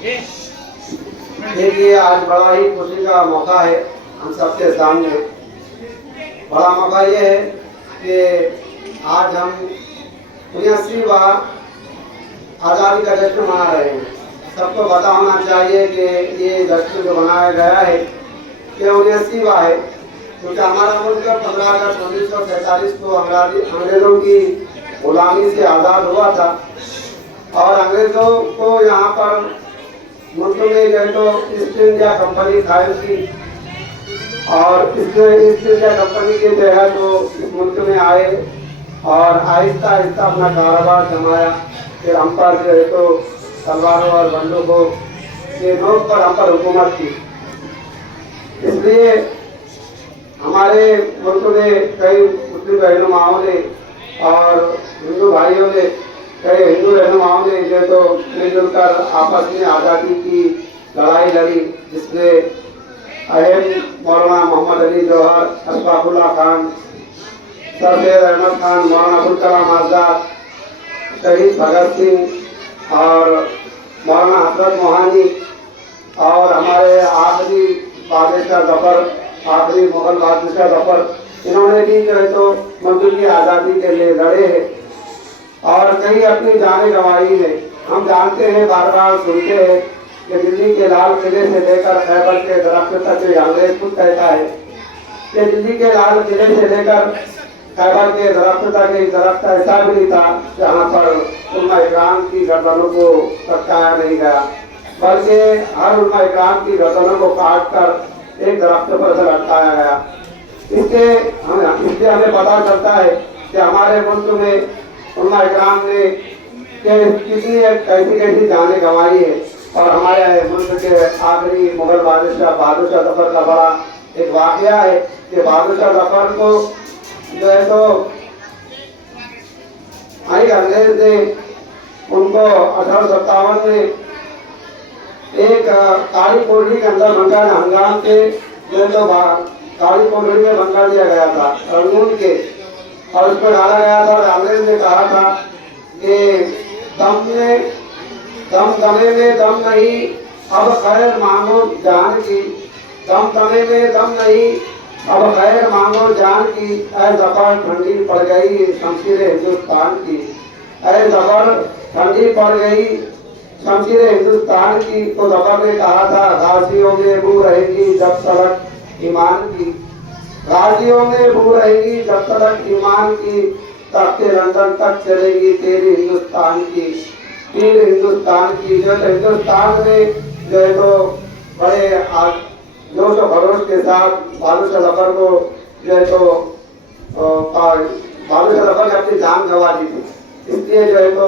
देखिए, आज बड़ा ही खुशी का मौका है हम सबके सामने। बड़ा मौका ये है कि आज हम 79वीं बार आज़ादी का जश्न मना रहे हैं। सबको पता होना चाहिए कि ये जश्न जो मनाया गया है ये 79वीं बार है, क्योंकि हमारा मुल्क 15 अगस्त 1947 को अंग्रेज़ों की गुलामी से आज़ाद हुआ था और अंग्रेज़ों को यहाँ पर मुल्क में जो तो ईस्ट इंडिया कंपनी कायम की और ईस्ट इंडिया कंपनी के तहत वो इस मुल्क में आए और आहिस्ता आहिस्ता अपना कारोबार जमाया। फिर हम पर जो है तो तलवारों और बंदूकों के नोक पर हम पर हुकूमत की। इसलिए हमारे मुल्क में कई मुस्लिम रहनुमाओं ने और हिंदू भाइयों ने, कई हिंदू रहनुमाओं ने जो तो मिलजुल कर आपस में आज़ादी की लड़ाई लड़ी, जिसमें अहम मौलाना मोहम्मद अली जौहर, अशफाकुल्लाह खान, सर सैयद अहमद खान, मौलाना अबुल कलाम आज़ाद, शहीद भगत सिंह और मौलाना हजरत मोहानी और हमारे आखिरी बादशाह जफर, आखिरी मुगल बादशाह जफर, इन्होंने भी जो है तो मुल्क की आज़ादी के लिए लड़े हैं और कई अपनी जानें गंवाई है। हम जानते हैं, बार बार सुनते हैं कि दिल्ली के लाल किले से लेकर खैबर के दरख्त तक अंग्रेज खुद कहता है कि दिल्ली के लाल किले से लेकर खैबर के दरख्त तक एक दरख्त ऐसा भी नहीं था जहाँ पर उलमा इकराम की गर्दनों को कटकाया नहीं गया, बल्कि हर उलमा इकराम की गर्दनों को काट कर एक दरख्त पर से लटकाया गया। इससे हमें पता चलता है कि हमारे मुल्क में उलमा इकराम ने कितनी कैसी जानें गंवाई है और हमारे मुल्क के आखिरी मुगल बहादुर शाह जफर का बड़ा एक वाकया है कि बहादुर शाह जफर को जो है तो अंग्रेज ने उनको 1857 में एक काली कोठरी के अंदर बंगा हंगाम के जो तो काली कोठरी में बंगा दिया गया था रंगून के, और उस पर डाला गया था और अंग्रेज ने कहा था कि दम दमे में दम नहीं, अब खैर मांगो जान की, दम दमे में दम नहीं, अब खैर मांगो जान की, ऐ ज़फ़र ठंडी पड़ गई शमशीर हिंदुस्तान की, ऐ ज़फ़र ठंडी पड़ गई शमशीर हिंदुस्तान की। तो ज़फ़र ने कहा था, गाजियों में बू रहेगी जब तलक ईमान की, गाजियों में बू रहेगी जब तलक ईमान की, तख्ते लंदन तक चलेगी तेरी हिंदुस्तान की, तीर हिंदुस्तान की। जो हिंदुस्तान में जो है तो बड़े जोश और खरोश के साथ बहादुर शाह जफर को जो है तो बहादुर शाह जफर ने अपनी जान गंवा दी थी। इसलिए जो है तो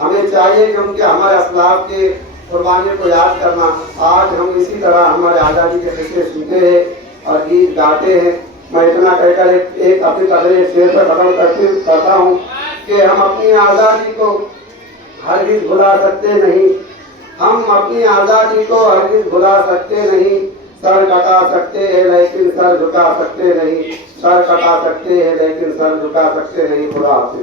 हमें चाहिए कि उनके हमारे असलाफ के कुर्बानियों को याद करना। आज हम इसी तरह हमारे आज़ादी के किस्से सुनते हैं और गीत गाते हैं। मैं इतना कहकर एक अपनी तकरीर शेर पर खत्म करता हूँ कि हम अपनी आज़ादी को हरगिज़ भुला सकते नहीं, हम अपनी आज़ादी को हरगिज़ भुला सकते नहीं, सर कटा सकते हैं लेकिन सर झुका सकते नहीं, सर कटा सकते हैं लेकिन सर झुका सकते नहीं। खुदा हाफिज़।